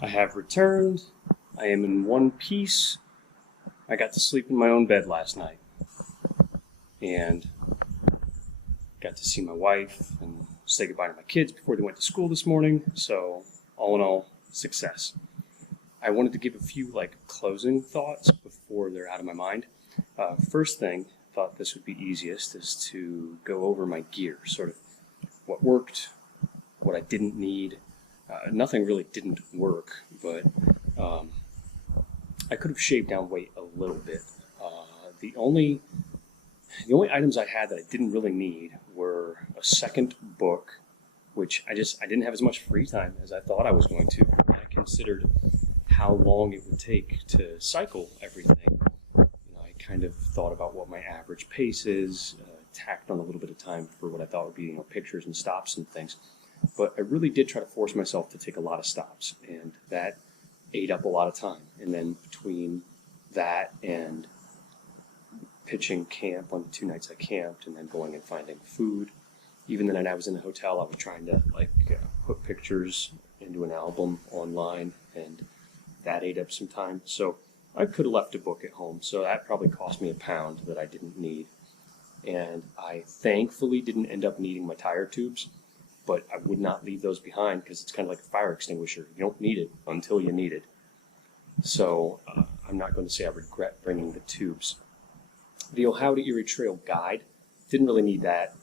I have returned. I am in one piece. I got to sleep in my own bed last night. And got to see my wife and say goodbye to my kids before they went to school this morning. So, all in all, success. I wanted to give a few closing thoughts before they're out of my mind. First thing, thought this would be easiest, is to go over my gear, sort of what worked, what I didn't need. Nothing really didn't work, but I could have shaved down weight a little bit. The only items I had that I didn't really need were a second book, which I didn't have as much free time as I thought I was going to. I considered how long it would take to cycle everything. I kind of thought about what my average pace is, tacked on a little bit of time for what I thought would be pictures and stops and things. But I really did try to force myself to take a lot of stops, and that ate up a lot of time. And then between that and pitching camp on the 2 nights I camped, and then going and finding food, even the night I was in the hotel, I was trying to put pictures into an album online, and that ate up some time. So I could have left a book at home, so that probably cost me £1 that I didn't need. And I thankfully didn't end up needing my tire tubes, but I would not leave those behind because it's kind of like a fire extinguisher. You don't need it until you need it. So I'm not going to say I regret bringing the tubes. The Ohio to Erie Trail Guide, didn't really need that.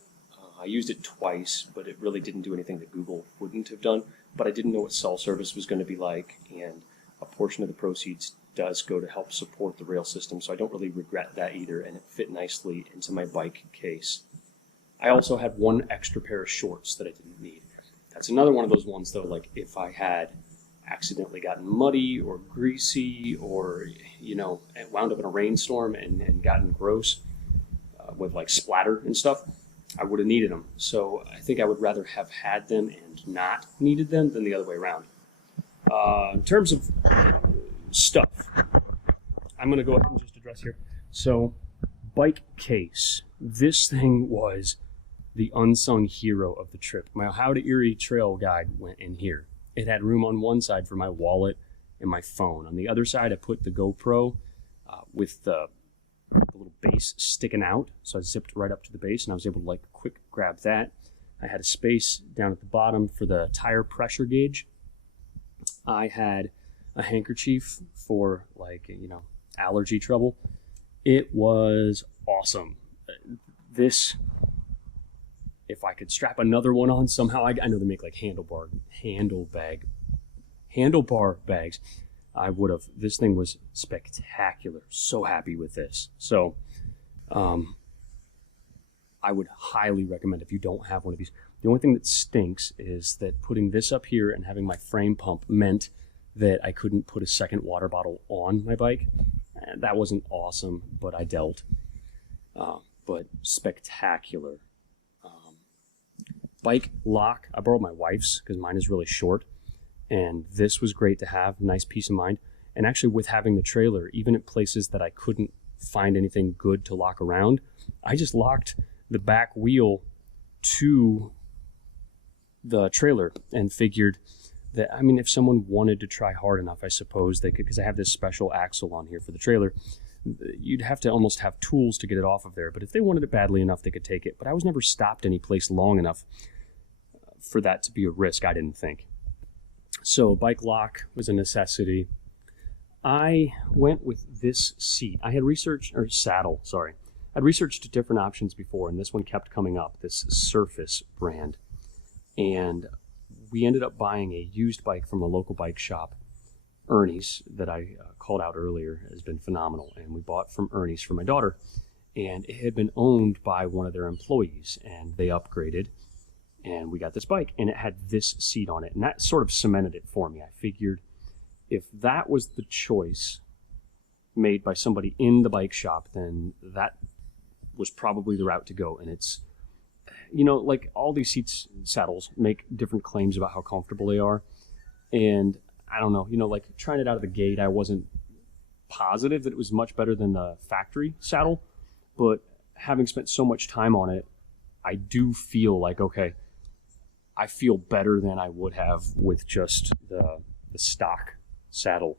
I used it twice, but it really didn't do anything that Google wouldn't have done. But I didn't know what cell service was going to be like, and a portion of the proceeds does go to help support the rail system, so I don't really regret that either, and it fit nicely into my bike case. I also had one extra pair of shorts that I didn't need. That's another one of those ones, though, if I had accidentally gotten muddy or greasy or, wound up in a rainstorm and gotten gross with splatter and stuff, I would have needed them. So I think I would rather have had them and not needed them than the other way around. In terms of stuff, I'm going to go ahead and just address here. So, bike case. This thing was the unsung hero of the trip. My Ohio to Erie Trail Guide went in here. It had room on one side for my wallet and my phone. On the other side, I put the GoPro with the little base sticking out. So I zipped right up to the base, and I was able to quick grab that. I had a space down at the bottom for the tire pressure gauge. I had a handkerchief for allergy trouble. It was awesome. This, if I could strap another one on somehow, I know they make handlebar bags. I would have. This thing was spectacular. So happy with this. So, I would highly recommend if you don't have one of these. The only thing that stinks is that putting this up here and having my frame pump meant that I couldn't put a second water bottle on my bike. That wasn't awesome, but I dealt. But spectacular. Bike lock, I borrowed my wife's because mine is really short. And this was great to have, nice peace of mind. And actually with having the trailer, even at places that I couldn't find anything good to lock around, I just locked the back wheel to the trailer and figured that, if someone wanted to try hard enough, I suppose they could, because I have this special axle on here for the trailer. You'd have to almost have tools to get it off of there, but if they wanted it badly enough, they could take it. But I was never stopped any place long enough for that to be a risk, I didn't think. So bike lock was a necessity. I went with this seat. I had saddle. I'd researched different options before, and this one kept coming up, this Surface brand. And we ended up buying a used bike from a local bike shop, Ernie's, that I called out earlier, has been phenomenal. And we bought from Ernie's for my daughter. And it had been owned by one of their employees, and they upgraded. And we got this bike, and it had this seat on it. And that sort of cemented it for me. I figured if that was the choice made by somebody in the bike shop, then that was probably the route to go. And it's, all these saddles make different claims about how comfortable they are. And I don't know, trying it out of the gate, I wasn't positive that it was much better than the factory saddle. But having spent so much time on it, I do feel okay, I feel better than I would have with just the the stock saddle.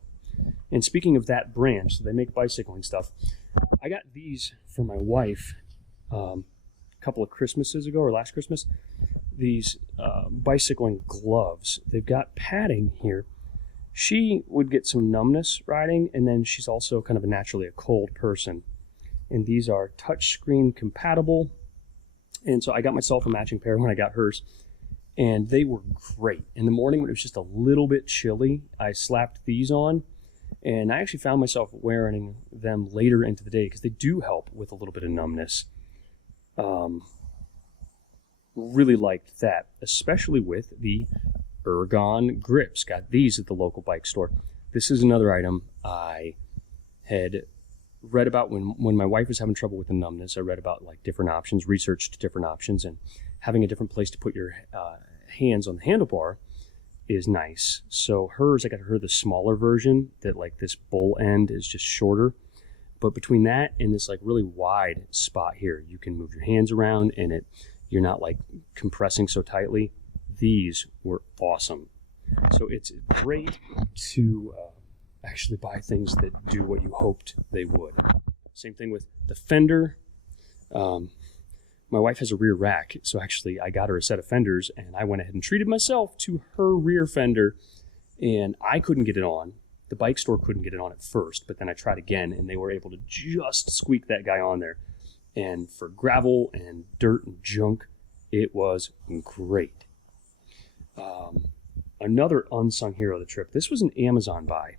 And speaking of that brand, so they make bicycling stuff. I got these for my wife a couple of Christmases ago, or last Christmas. These bicycling gloves. They've got padding here. She would get some numbness riding, and then she's also kind of naturally a cold person. And these are touchscreen compatible. And so I got myself a matching pair when I got hers. And they were great. In the morning when it was just a little bit chilly, I slapped these on. And I actually found myself wearing them later into the day because they do help with a little bit of numbness. Really liked that, especially with the Ergon grips. Got these at the local bike store. This is another item I had read about when my wife was having trouble with the numbness. I read about like different options, researched different options, and having a different place to put your hands on the handlebar is nice. So hers, I got her the smaller version that like this bull end is just shorter. But between that and this like really wide spot here, you can move your hands around and you're not like compressing so tightly. These were awesome. So it's great to actually buy things that do what you hoped they would. Same thing with the fender. My wife has a rear rack, so actually I got her a set of fenders, and I went ahead and treated myself to her rear fender, and I couldn't get it on. The bike store couldn't get it on at first, but then I tried again, and they were able to just squeak that guy on there. And for gravel and dirt and junk, it was great. Another unsung hero of the trip. This was an Amazon buy,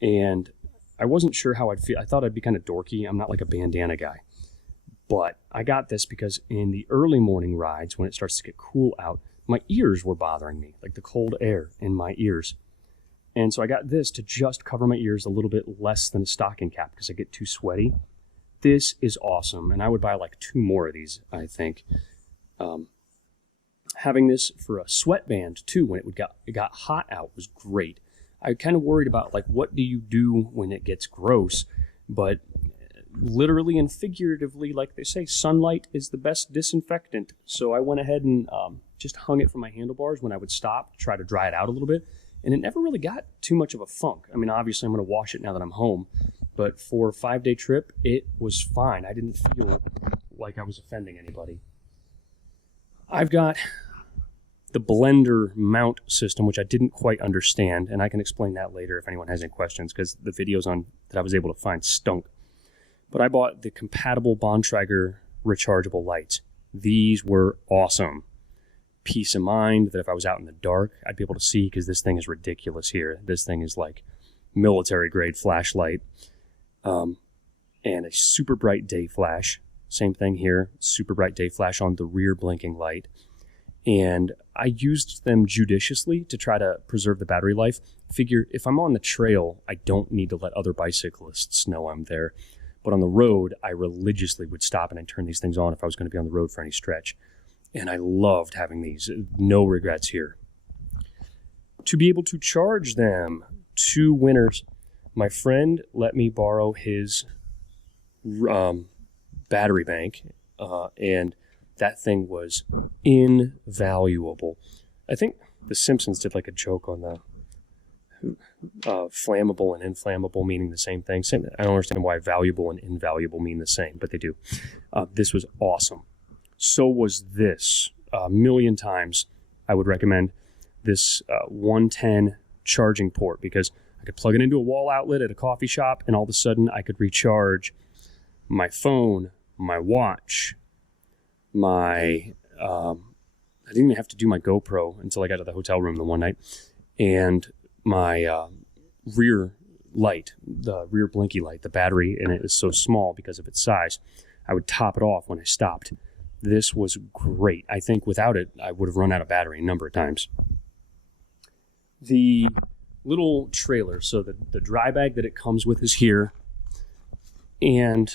and I wasn't sure how I'd feel. I thought I'd be kind of dorky. I'm not like a bandana guy. But I got this because in the early morning rides, when it starts to get cool out, my ears were bothering me, like the cold air in my ears. And so I got this to just cover my ears a little bit less than a stocking cap because I get too sweaty. This is awesome, and I would buy like 2 more of these, I think. Having this for a sweatband too when it got hot out was great. I kind of worried about like what do you do when it gets gross, but literally and figuratively, like they say, sunlight is the best disinfectant. So I went ahead and just hung it from my handlebars when I would stop to try to dry it out a little bit. And it never really got too much of a funk. I mean, obviously I'm going to wash it now that I'm home. But for a 5-day trip, it was fine. I didn't feel like I was offending anybody. I've got the blender mount system, which I didn't quite understand. And I can explain that later if anyone has any questions, because the videos that I was able to find stunk. But I bought the compatible Bontrager rechargeable lights. These were awesome. Peace of mind that if I was out in the dark, I'd be able to see because this thing is ridiculous here. This thing is like military grade flashlight. And a super bright day flash. Same thing here. Super bright day flash on the rear blinking light. And I used them judiciously to try to preserve the battery life. Figure if I'm on the trail, I don't need to let other bicyclists know I'm there. But on the road, I religiously would stop and I'd turn these things on if I was going to be on the road for any stretch. And I loved having these. No regrets here. To be able to charge them, 2 winners. My friend let me borrow his battery bank, and that thing was invaluable. I think The Simpsons did like a joke on the flammable and inflammable meaning the same thing. I don't understand why valuable and invaluable mean the same, but they do. This was awesome. So was this. A million times I would recommend this 110 charging port because I could plug it into a wall outlet at a coffee shop and all of a sudden I could recharge my phone, my watch, I didn't even have to do my GoPro until I got to the hotel room the one night, and my rear light, the rear blinky light, the battery in it is so small because of its size. I would top it off when I stopped. This was great. I think without it, I would have run out of battery a number of times. The little trailer, so the dry bag that it comes with is here, and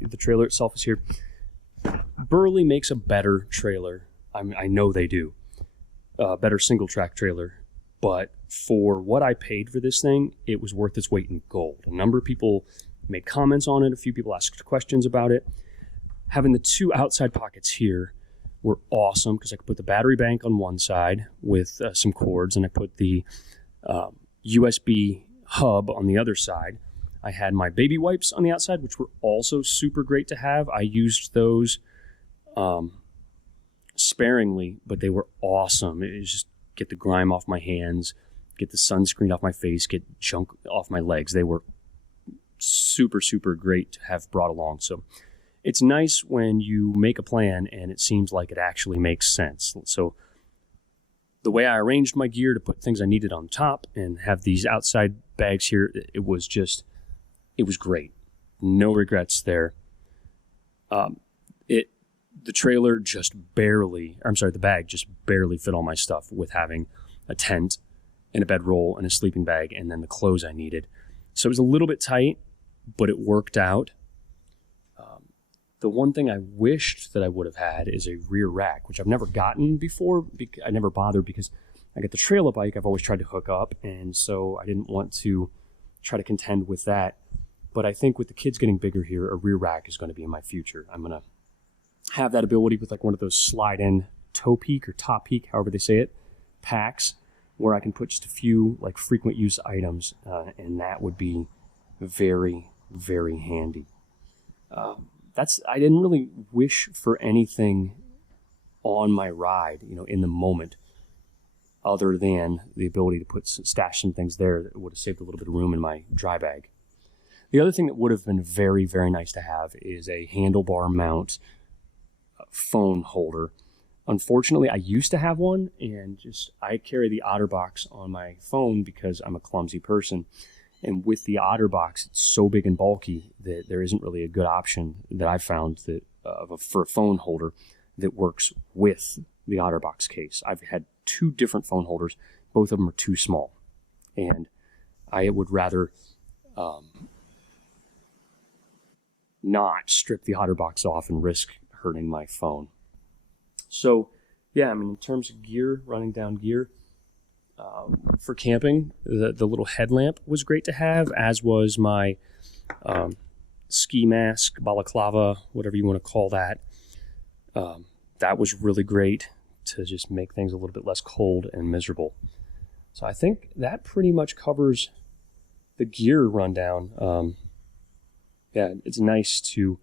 the trailer itself is here. Burley makes a better trailer. I know they do. Better single track trailer. But for what I paid for this thing, it was worth its weight in gold. A number of people made comments on it. A few people asked questions about it. Having the 2 outside pockets here were awesome because I could put the battery bank on one side with some cords, and I put the USB hub on the other side. I had my baby wipes on the outside, which were also super great to have. I used those sparingly, but they were awesome. It was just get the grime off my hands, get the sunscreen off my face, get junk off my legs. They were super, super great to have brought along. So it's nice when you make a plan and it seems like it actually makes sense. So the way I arranged my gear to put things I needed on top and have these outside bags here, it was great. No regrets there. The bag just barely fit all my stuff with having a tent and a bedroll and a sleeping bag and then the clothes I needed. So it was a little bit tight, but it worked out. The one thing I wished that I would have had is a rear rack, which I've never gotten before. I never bothered because I got the trailer bike I've always tried to hook up, and so I didn't want to try to contend with that. But I think with the kids getting bigger here, a rear rack is going to be in my future. I'm going to have that ability with like one of those slide-in toe peak or top peak, however they say it, packs, where I can put just a few like frequent use items, and that would be very, very handy. I didn't really wish for anything on my ride, in the moment, other than the ability to stash some things there that would have saved a little bit of room in my dry bag. The other thing that would have been very, very nice to have is a handlebar mount phone holder. Unfortunately, I used to have one, and I carry the OtterBox on my phone because I'm a clumsy person. And with the OtterBox, it's so big and bulky that there isn't really a good option that I've found for a phone holder that works with the OtterBox case. I've had 2 different phone holders. Both of them are too small. And I would rather not strip the OtterBox off and risk hurting my phone. So, yeah, in terms of gear, running down gear, for camping, the little headlamp was great to have, as was my ski mask, balaclava, whatever you want to call that. That was really great to just make things a little bit less cold and miserable. So I think that pretty much covers the gear rundown. It's nice to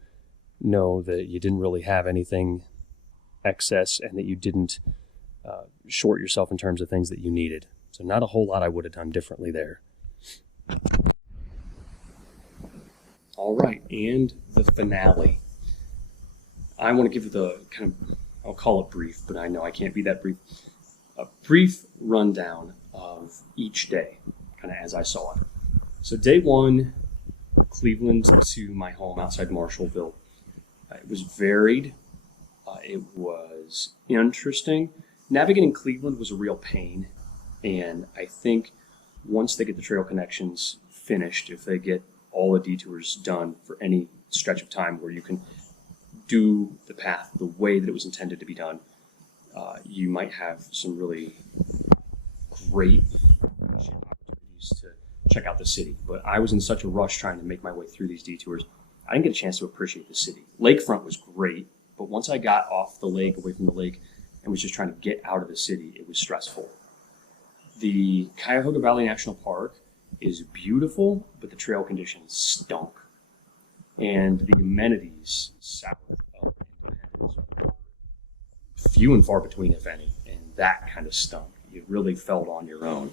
know that you didn't really have anything excess and that you didn't short yourself in terms of things that you needed. So not a whole lot I would have done differently there. All right, and the finale. I want to give the I'll call it brief, but I know I can't be that brief. A brief rundown of each day, kind of as I saw it. So day 1, Cleveland to my home outside Marshallville. It was varied. It was interesting. Navigating Cleveland was a real pain, and I think once they get the trail connections finished, if they get all the detours done for any stretch of time where you can do the path the way that it was intended to be done, you might have some really great opportunities to check out the city. But I was in such a rush trying to make my way through these detours, I didn't get a chance to appreciate the city. Lakefront was great, but once I got off the lake, away from the lake, and was just trying to get out of the city, it was stressful. The Cuyahoga Valley National Park is beautiful, but the trail conditions stunk. And the amenities south of Independence were few and far between, if any, and that kind of stunk. You really felt on your own.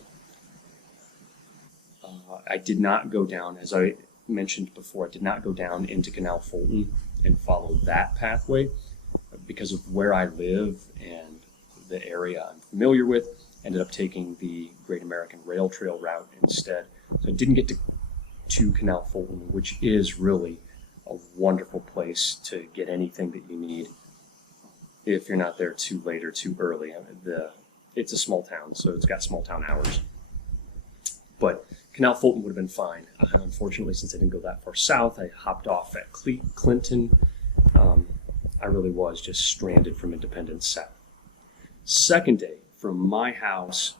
I did not go down, as I mentioned before, I did not go down into Canal Fulton and follow that pathway because of where I live and the area I'm familiar with. Ended up taking the Great American Rail Trail route instead. So I didn't get to Canal Fulton, which is really a wonderful place to get anything that you need if you're not there too late or too early. It's a small town, so it's got small town hours. But Canal Fulton would have been fine. Unfortunately, since I didn't go that far south, I hopped off at Clinton. I really was just stranded from Independence south. Second day, from my house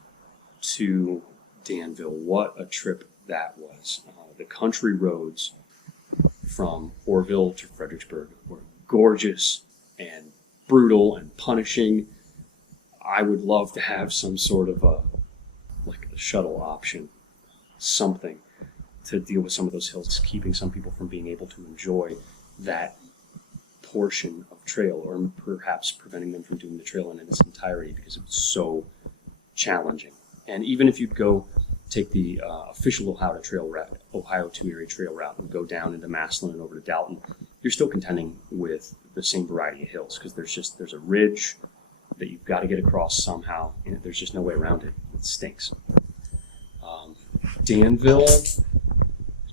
to Danville, what a trip that was. The country roads from Orville to Fredericksburg were gorgeous and brutal and punishing. I would love to have some sort of like a shuttle option, something to deal with some of those hills, keeping some people from being able to enjoy that portion of trail, or perhaps preventing them from doing the trail in its entirety because it was so challenging. And even if you'd go take the official Ohio to Erie trail route and go down into Massillon and over to Dalton, you're still contending with the same variety of hills because there's a ridge that you've got to get across somehow, and there's just no way around it. It stinks. Danville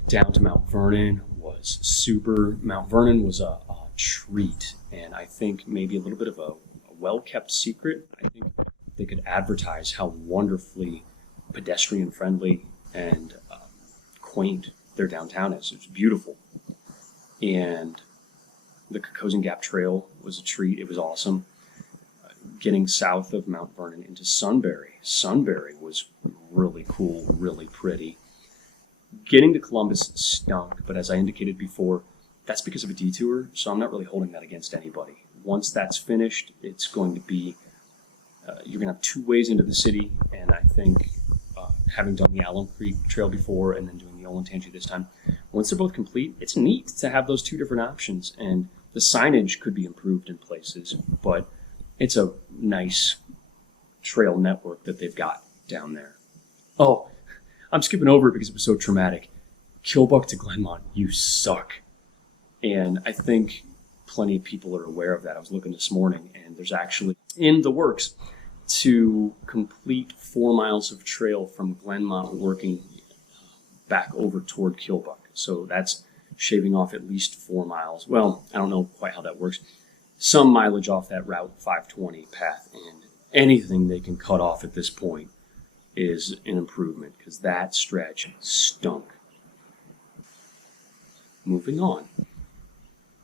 down to Mount Vernon was super. Mount Vernon was a treat, and I think maybe a little bit of a well-kept secret. I think they could advertise how wonderfully pedestrian friendly and quaint their downtown is. It's beautiful. And the Cocosing Gap Trail was a treat. It was awesome. Getting south of Mount Vernon into Sunbury. Sunbury was really cool, really pretty. Getting to Columbus stunk, but as I indicated before, that's because of a detour, so I'm not really holding that against anybody. Once that's finished, it's going to be you're going to have two ways into the city, and I think having done the Alum Creek Trail before and then doing the Olentangy this time, once they're both complete, it's neat to have those two different options, and the signage could be improved in places, but it's a nice trail network that they've got down there. Oh, I'm skipping over it because it was so traumatic. Kilbuck to Glenmont, you suck. And I think plenty of people are aware of that. I was looking this morning, and there's actually in the works to complete 4 miles of trail from Glenmont working back over toward Kilbuck. So that's shaving off at least 4 miles. Well, I don't know quite how that works. Some mileage off that Route 520 path, and anything they can cut off at this point is an improvement because that stretch stunk. Moving on.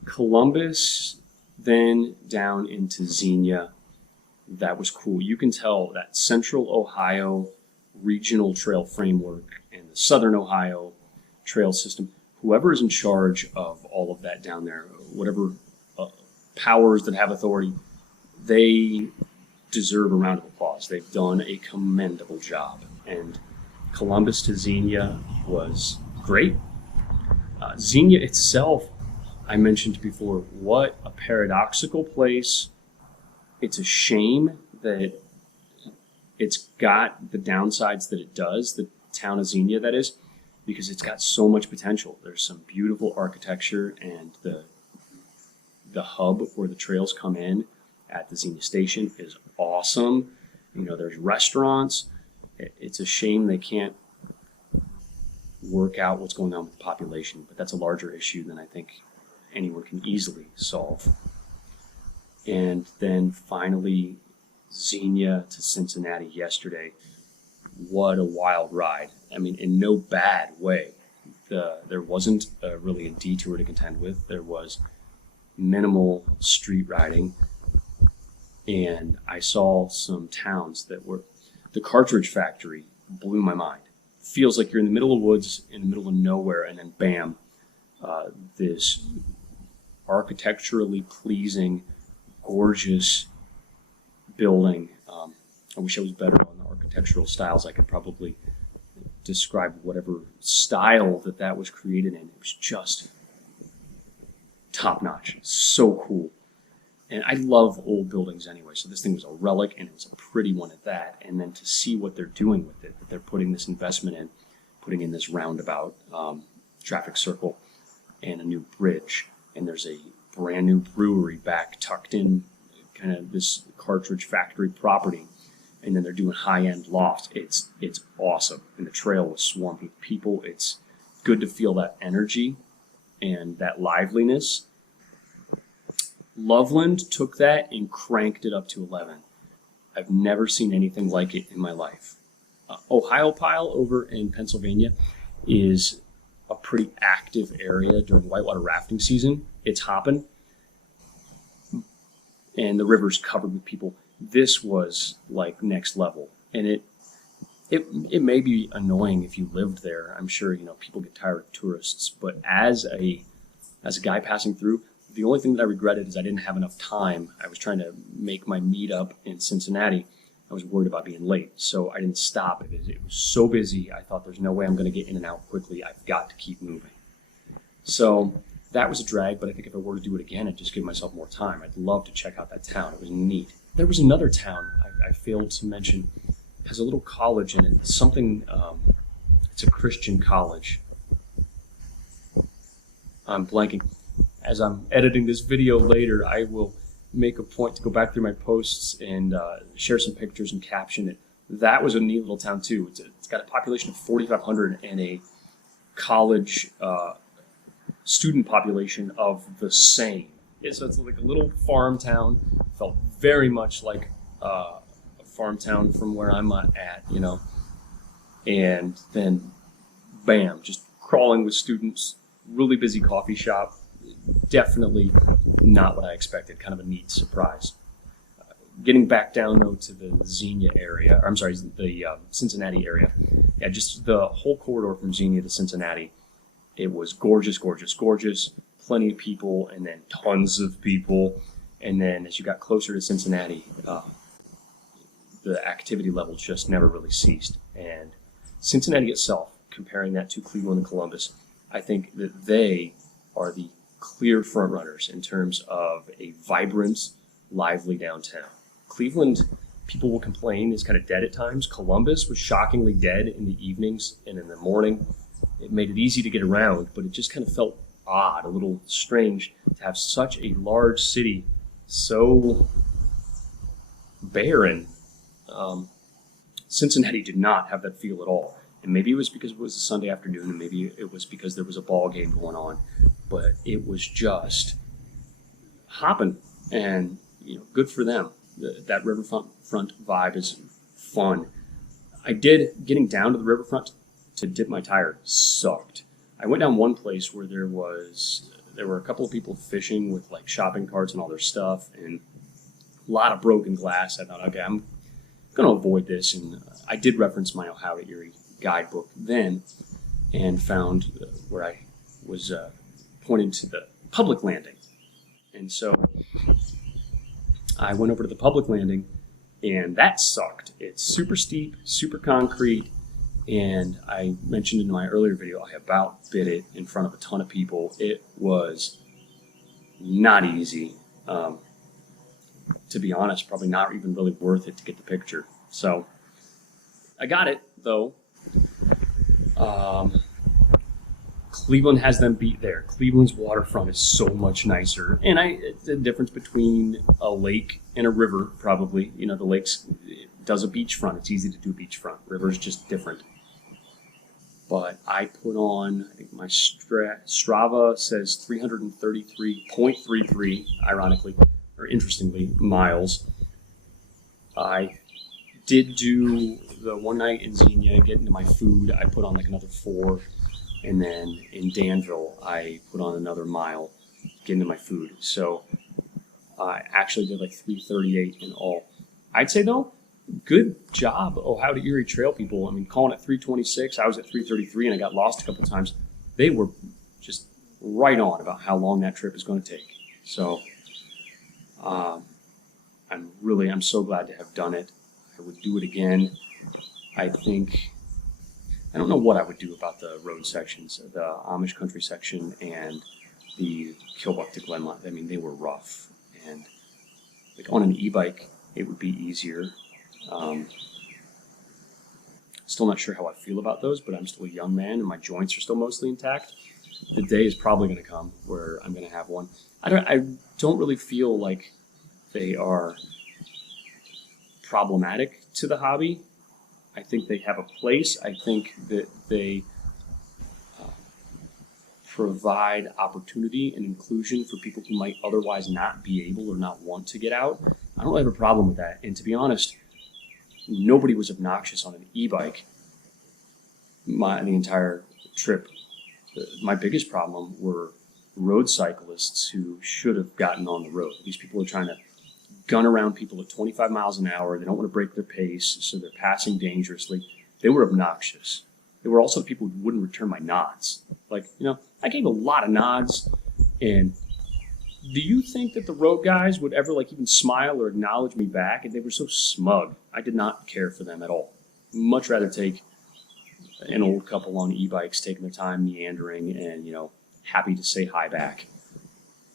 Columbus, then down into Xenia. That was cool. You can tell that Central Ohio Regional Trail Framework and the Southern Ohio Trail System, whoever is in charge of all of that down there, whatever powers that have authority, they deserve a round of applause. They've done a commendable job. And Columbus to Xenia was great. Xenia itself, I mentioned before, what a paradoxical place. It's a shame that it's got the downsides that it does, the town of Xenia, that is, because it's got so much potential. There's some beautiful architecture, and the hub where the trails come in at the Xenia station is awesome. You know, there's restaurants. It's a shame they can't work out what's going on with the population, but that's a larger issue than I think anyone can easily solve. And then finally, Xenia to Cincinnati yesterday. What a wild ride. I mean, in no bad way. There wasn't really a detour to contend with. There was minimal street riding. And I saw some towns that were... The cartridge factory blew my mind. Feels like you're in the middle of woods, in the middle of nowhere, and then bam, this architecturally pleasing, gorgeous building. I wish I was better on the architectural styles. I could probably describe whatever style that was created in. It was just top-notch. So cool. And I love old buildings anyway, so this thing was a relic, and it was a pretty one at that. And then to see what they're doing with it, that they're putting this investment in, putting in this roundabout, traffic circle, and a new bridge. And there's a brand new brewery back tucked in kind of this cartridge factory property. And then they're doing high-end lofts. It's awesome. And the trail was swarming with people. It's good to feel that energy and that liveliness. Loveland took that and cranked it up to 11. I've never seen anything like it in my life. Ohio Pile over in Pennsylvania is a pretty active area during whitewater rafting season. It's hopping, and the river's covered with people. This was like next level, and it may be annoying if you lived there. I'm sure people get tired of tourists, but as a guy passing through, the only thing that I regretted is I didn't have enough time. I was trying to make my meetup in Cincinnati I was worried about being late, so I didn't stop. It was so busy. I thought there's no way I'm going to get in and out quickly. I've got to keep moving. So that was a drag, but I think if I were to do it again, I'd just give myself more time. I'd love to check out that town. It was neat. There was another town I failed to mention. It has a little college in it. It's a Christian college. I'm blanking. As I'm editing this video later, I will make a point to go back through my posts and share some pictures and caption it. That was a neat little town too. It's got a population of 4,500 and a college student population of the same. So it's like a little farm town. Felt very much like a farm town from where I'm at, you know. And then, bam, just crawling with students. Really busy coffee shop. Definitely not what I expected. Kind of a neat surprise. Getting back down though to the Xenia area, or I'm sorry, the Cincinnati area. Yeah, just the whole corridor from Xenia to Cincinnati. It was gorgeous, gorgeous, gorgeous. Plenty of people, and then tons of people. And then as you got closer to Cincinnati, the activity level just never really ceased. And Cincinnati itself, comparing that to Cleveland and Columbus, I think that they are the clear front runners in terms of a vibrant, lively downtown. Cleveland, people will complain, is kind of dead at times. Columbus was shockingly dead in the evenings and in the morning. It made it easy to get around, but it just kind of felt odd, a little strange to have such a large city so barren. Cincinnati did not have that feel at all. And maybe it was because it was a Sunday afternoon, and maybe it was because there was a ball game going on. But it was just hopping, and good for them. That riverfront vibe is fun. Getting down to the riverfront to dip my tire sucked. I went down one place where there were a couple of people fishing with like shopping carts and all their stuff, and a lot of broken glass. I thought, okay, I'm going to avoid this, and I did reference my Ohio to Erie guidebook then, and found where I was pointing to the public landing. And so I went over to the public landing, and that sucked. It's super steep, super concrete, and I mentioned in my earlier video, I about bit it in front of a ton of people. It was not easy. To be honest, probably not even really worth it to get the picture. So I got it, though. Cleveland has them beat there. Cleveland's waterfront is so much nicer. And it's a difference between a lake and a river, probably. The lake's does a beachfront. It's easy to do a beachfront. River's just different. But I put on, I think my Strava says 333.33, ironically, or interestingly, miles. I did do the one night in Xenia, get into my food. I put on like another 4. And then in Danville, I put on another mile, get into my food. So I actually did like 338 in all. I'd say, though, good job, Ohio to Erie trail people. I mean, calling it 326, I was at 333 and I got lost a couple of times. They were just right on about how long that trip is going to take. So I'm so glad to have done it. I would do it again. I don't know what I would do about the road sections, the Amish country section and the Kilbuck to Glenmont. I mean, they were rough. And like on an e-bike, it would be easier. Still not sure how I feel about those, but I'm still a young man and my joints are still mostly intact. The day is probably going to come where I'm going to have one. I don't really feel like they are problematic to the hobby. I think they have a place. I think that they provide opportunity and inclusion for people who might otherwise not be able or not want to get out. I don't have a problem with that. And to be honest, nobody was obnoxious on an e-bike the entire trip. My biggest problem were road cyclists who should have gotten on the road. These people are trying to gun around people at 25 miles an hour. They don't want to break their pace, so they're passing dangerously. They were obnoxious. They were also the people who wouldn't return my nods. I gave a lot of nods, and Do you think that the road guys would ever like even smile or acknowledge me back? And they were so smug. I did not care for them at all. Much rather take an old couple on e-bikes taking their time meandering and, happy to say hi back.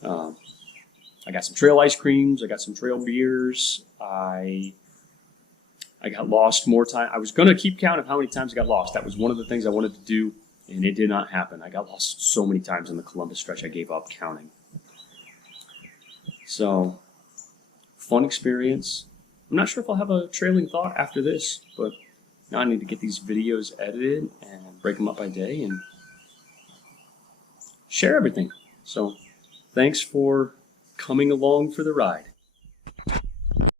I got some trail ice creams. I got some trail beers. I got lost more time. I was going to keep count of how many times I got lost. That was one of the things I wanted to do, and it did not happen. I got lost so many times in the Columbus stretch, I gave up counting. So, fun experience. I'm not sure if I'll have a trailing thought after this, but now I need to get these videos edited and break them up by day and share everything. So, thanks for coming along for the ride.